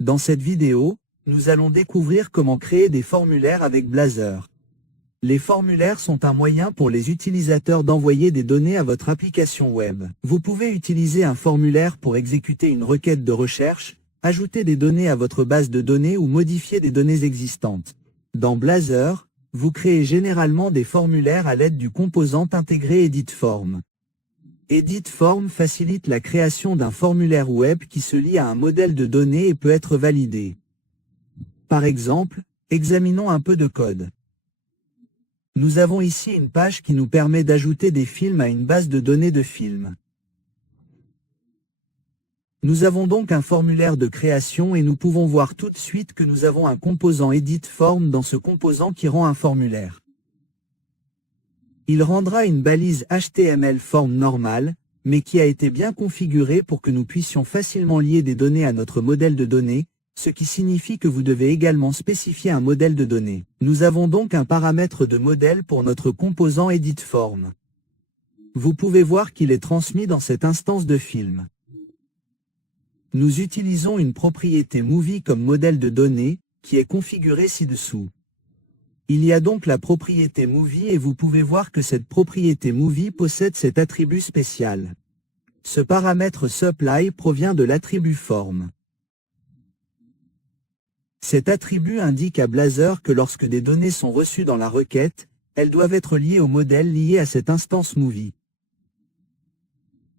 Dans cette vidéo, nous allons découvrir comment créer des formulaires avec Blazor. Les formulaires sont un moyen pour les utilisateurs d'envoyer des données à votre application web. Vous pouvez utiliser un formulaire pour exécuter une requête de recherche, ajouter des données à votre base de données ou modifier des données existantes. Dans Blazor, vous créez généralement des formulaires à l'aide du composant intégré EditForm. EditForm facilite la création d'un formulaire web qui se lie à un modèle de données et peut être validé. Par exemple, examinons un peu de code. Nous avons ici une page qui nous permet d'ajouter des films à une base de données de films. Nous avons donc un formulaire de création et nous pouvons voir tout de suite que nous avons un composant EditForm dans ce composant qui rend un formulaire. Il rendra une balise HTML form normale, mais qui a été bien configurée pour que nous puissions facilement lier des données à notre modèle de données, ce qui signifie que vous devez également spécifier un modèle de données. Nous avons donc un paramètre de modèle pour notre composant EditForm. Vous pouvez voir qu'il est transmis dans cette instance de film. Nous utilisons une propriété Movie comme modèle de données, qui est configurée ci-dessous. Il y a donc la propriété Movie et vous pouvez voir que cette propriété Movie possède cet attribut spécial. Ce paramètre supply provient de l'attribut form. Cet attribut indique à Blazor que lorsque des données sont reçues dans la requête, elles doivent être liées au modèle lié à cette instance Movie.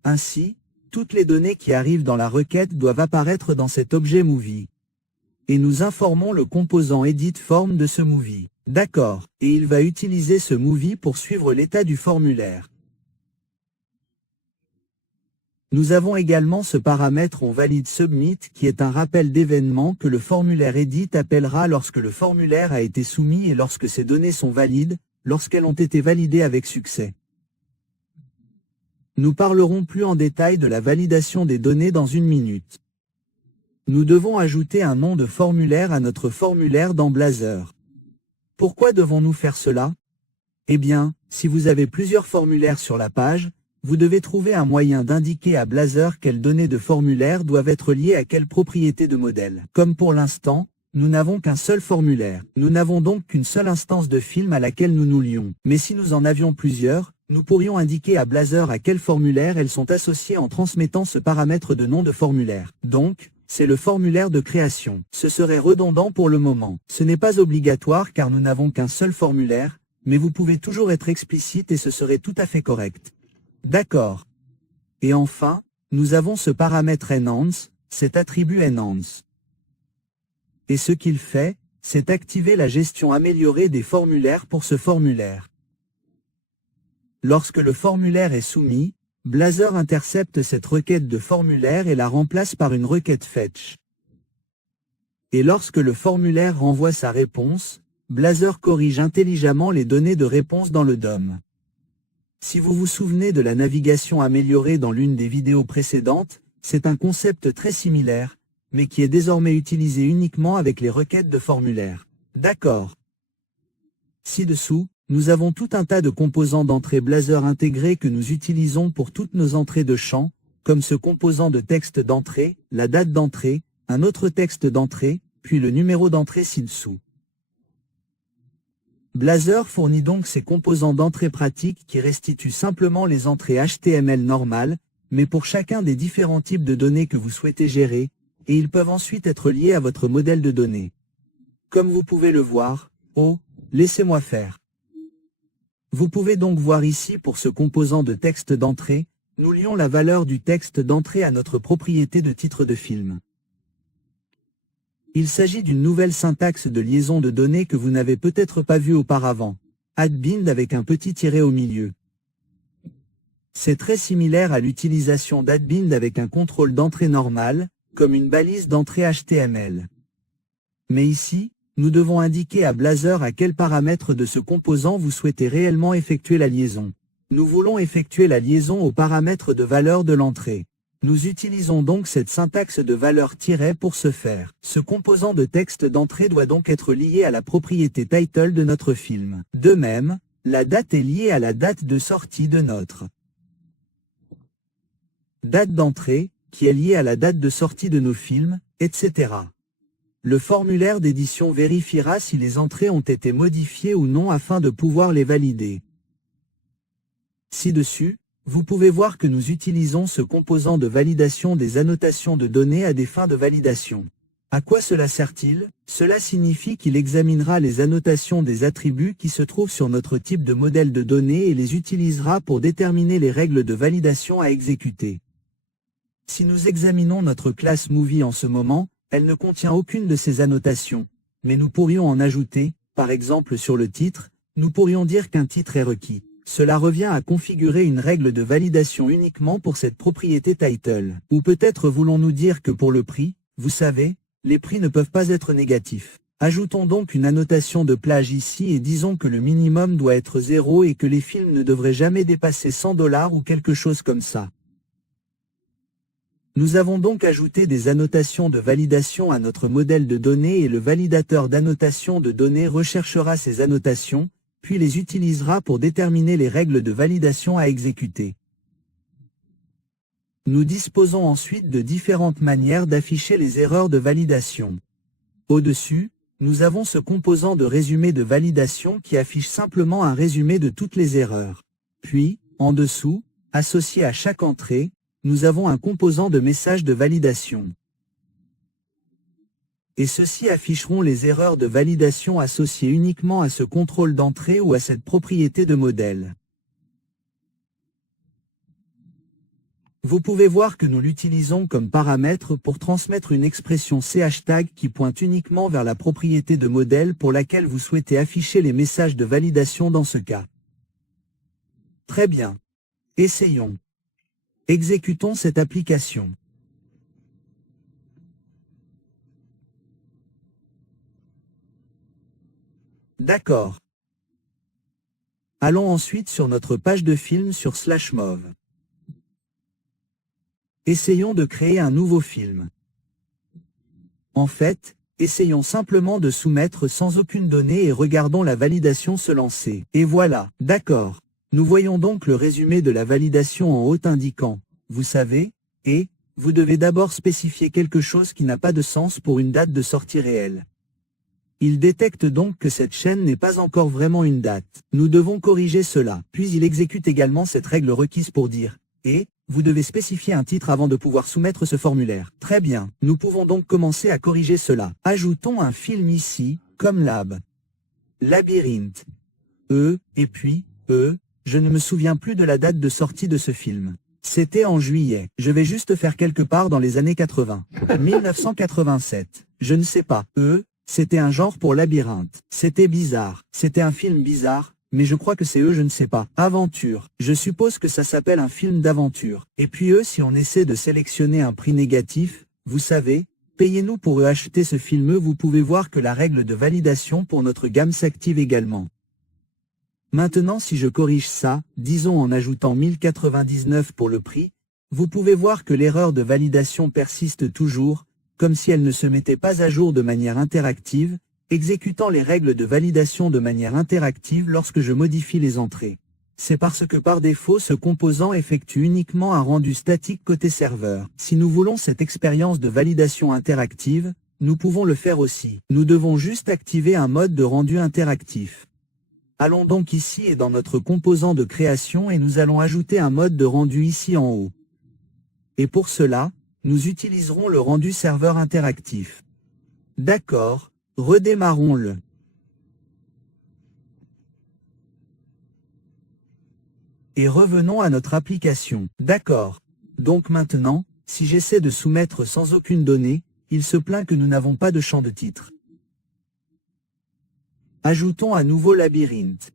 Ainsi, toutes les données qui arrivent dans la requête doivent apparaître dans cet objet Movie. Et nous informons le composant EditForm de ce Movie. D'accord, et il va utiliser ce Movie pour suivre l'état du formulaire. Nous avons également ce paramètre onValidSubmit qui est un rappel d'événement que le formulaire Edit appellera lorsque le formulaire a été soumis et lorsque ces données sont valides, lorsqu'elles ont été validées avec succès. Nous parlerons plus en détail de la validation des données dans une minute. Nous devons ajouter un nom de formulaire à notre formulaire dans Blazor. Pourquoi devons-nous faire cela? Eh bien, si vous avez plusieurs formulaires sur la page, vous devez trouver un moyen d'indiquer à Blazor quelles données de formulaire doivent être liées à quelle propriété de modèle. Comme pour l'instant, nous n'avons qu'un seul formulaire. Nous n'avons donc qu'une seule instance de film à laquelle nous nous lions. Mais si nous en avions plusieurs, nous pourrions indiquer à Blazor à quel formulaire elles sont associées en transmettant ce paramètre de nom de formulaire. Donc, c'est le formulaire de création. Ce serait redondant pour le moment. Ce n'est pas obligatoire car nous n'avons qu'un seul formulaire, mais vous pouvez toujours être explicite et ce serait tout à fait correct. D'accord. Et enfin, nous avons ce paramètre enhance, cet attribut enhance. Et ce qu'il fait, c'est activer la gestion améliorée des formulaires pour ce formulaire. Lorsque le formulaire est soumis, Blazor intercepte cette requête de formulaire et la remplace par une requête fetch. Et lorsque le formulaire renvoie sa réponse, Blazor corrige intelligemment les données de réponse dans le DOM. Si vous vous souvenez de la navigation améliorée dans l'une des vidéos précédentes, c'est un concept très similaire, mais qui est désormais utilisé uniquement avec les requêtes de formulaire. D'accord. Ci-dessous, nous avons tout un tas de composants d'entrée Blazor intégrés que nous utilisons pour toutes nos entrées de champ, comme ce composant de texte d'entrée, la date d'entrée, un autre texte d'entrée, puis le numéro d'entrée ci-dessous. Blazor fournit donc ces composants d'entrée pratiques qui restituent simplement les entrées HTML normales, mais pour chacun des différents types de données que vous souhaitez gérer, et ils peuvent ensuite être liés à votre modèle de données. Comme vous pouvez le voir, laissez-moi faire. Vous pouvez donc voir ici pour ce composant de texte d'entrée, nous lions la valeur du texte d'entrée à notre propriété de titre de film. Il s'agit d'une nouvelle syntaxe de liaison de données que vous n'avez peut-être pas vue auparavant. Add-bind avec un petit tiret au milieu. C'est très similaire à l'utilisation d'add-bind avec un contrôle d'entrée normal, comme une balise d'entrée HTML. Mais ici, nous devons indiquer à Blazor à quel paramètre de ce composant vous souhaitez réellement effectuer la liaison. Nous voulons effectuer la liaison au paramètre de valeur de l'entrée. Nous utilisons donc cette syntaxe de valeur tiret pour ce faire. Ce composant de texte d'entrée doit donc être lié à la propriété title de notre film. De même, la date est liée à la date de sortie de notre date d'entrée, qui est liée à la date de sortie de nos films, etc. Le formulaire d'édition vérifiera si les entrées ont été modifiées ou non afin de pouvoir les valider. Ci-dessus, vous pouvez voir que nous utilisons ce composant de validation des annotations de données à des fins de validation. À quoi cela sert-il? Cela signifie qu'il examinera les annotations des attributs qui se trouvent sur notre type de modèle de données et les utilisera pour déterminer les règles de validation à exécuter. Si nous examinons notre classe Movie en ce moment, elle ne contient aucune de ces annotations, mais nous pourrions en ajouter, par exemple sur le titre, nous pourrions dire qu'un titre est requis. Cela revient à configurer une règle de validation uniquement pour cette propriété title. Ou peut-être voulons-nous dire que pour le prix, vous savez, les prix ne peuvent pas être négatifs. Ajoutons donc une annotation de plage ici et disons que le minimum doit être 0 et que les films ne devraient jamais dépasser 100 $ ou quelque chose comme ça. Nous avons donc ajouté des annotations de validation à notre modèle de données et le validateur d'annotation de données recherchera ces annotations, puis les utilisera pour déterminer les règles de validation à exécuter. Nous disposons ensuite de différentes manières d'afficher les erreurs de validation. Au-dessus, nous avons ce composant de résumé de validation qui affiche simplement un résumé de toutes les erreurs. Puis, en dessous, associé à chaque entrée, nous avons un composant de message de validation. Et ceux-ci afficheront les erreurs de validation associées uniquement à ce contrôle d'entrée ou à cette propriété de modèle. Vous pouvez voir que nous l'utilisons comme paramètre pour transmettre une expression ch qui pointe uniquement vers la propriété de modèle pour laquelle vous souhaitez afficher les messages de validation dans ce cas. Très bien. Essayons. Exécutons cette application. D'accord. Allons ensuite sur notre page de film sur /mov. Essayons de créer un nouveau film. En fait, essayons simplement de soumettre sans aucune donnée et regardons la validation se lancer. Et voilà, d'accord. Nous voyons donc le résumé de la validation en haut indiquant, vous savez, et, vous devez d'abord spécifier quelque chose qui n'a pas de sens pour une date de sortie réelle. Il détecte donc que cette chaîne n'est pas encore vraiment une date. Nous devons corriger cela. Puis il exécute également cette règle requise pour dire « et », vous devez spécifier un titre avant de pouvoir soumettre ce formulaire. Très bien, nous pouvons donc commencer à corriger cela. Ajoutons un film ici, comme lab. Labyrinthe. Et puis, je ne me souviens plus de la date de sortie de ce film. C'était en juillet. Je vais juste faire quelque part dans les années 80. 1987. Je ne sais pas. C'était un genre pour labyrinthe. C'était bizarre. C'était un film bizarre, mais je crois que c'est je ne sais pas. Aventure. Je suppose que ça s'appelle un film d'aventure. Et puis si on essaie de sélectionner un prix négatif, vous savez, payez-nous pour acheter ce film. Vous pouvez voir que la règle de validation pour notre gamme s'active également. Maintenant si je corrige ça, disons en ajoutant 1099 pour le prix, vous pouvez voir que l'erreur de validation persiste toujours, comme si elle ne se mettait pas à jour de manière interactive, exécutant les règles de validation de manière interactive lorsque je modifie les entrées. C'est parce que par défaut ce composant effectue uniquement un rendu statique côté serveur. Si nous voulons cette expérience de validation interactive, nous pouvons le faire aussi. Nous devons juste activer un mode de rendu interactif. Allons donc ici et dans notre composant de création et nous allons ajouter un mode de rendu ici en haut. Et pour cela, nous utiliserons le rendu serveur interactif. D'accord, redémarrons-le. Et revenons à notre application. D'accord. Donc maintenant, si j'essaie de soumettre sans aucune donnée, il se plaint que nous n'avons pas de champ de titre. Ajoutons à nouveau labyrinthe.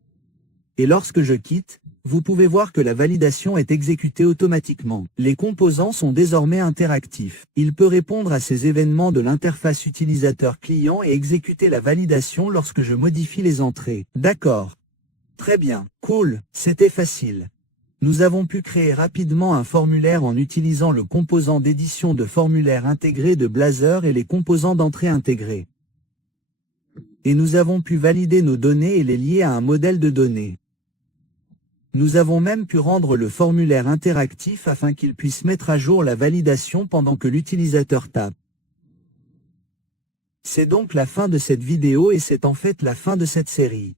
Et lorsque je quitte, vous pouvez voir que la validation est exécutée automatiquement. Les composants sont désormais interactifs. Il peut répondre à ces événements de l'interface utilisateur client et exécuter la validation lorsque je modifie les entrées. D'accord. Très bien. Cool. C'était facile. Nous avons pu créer rapidement un formulaire en utilisant le composant d'édition de formulaire intégré de Blazor et les composants d'entrée intégrés. Et nous avons pu valider nos données et les lier à un modèle de données. Nous avons même pu rendre le formulaire interactif afin qu'il puisse mettre à jour la validation pendant que l'utilisateur tape. C'est donc la fin de cette vidéo et c'est en fait la fin de cette série.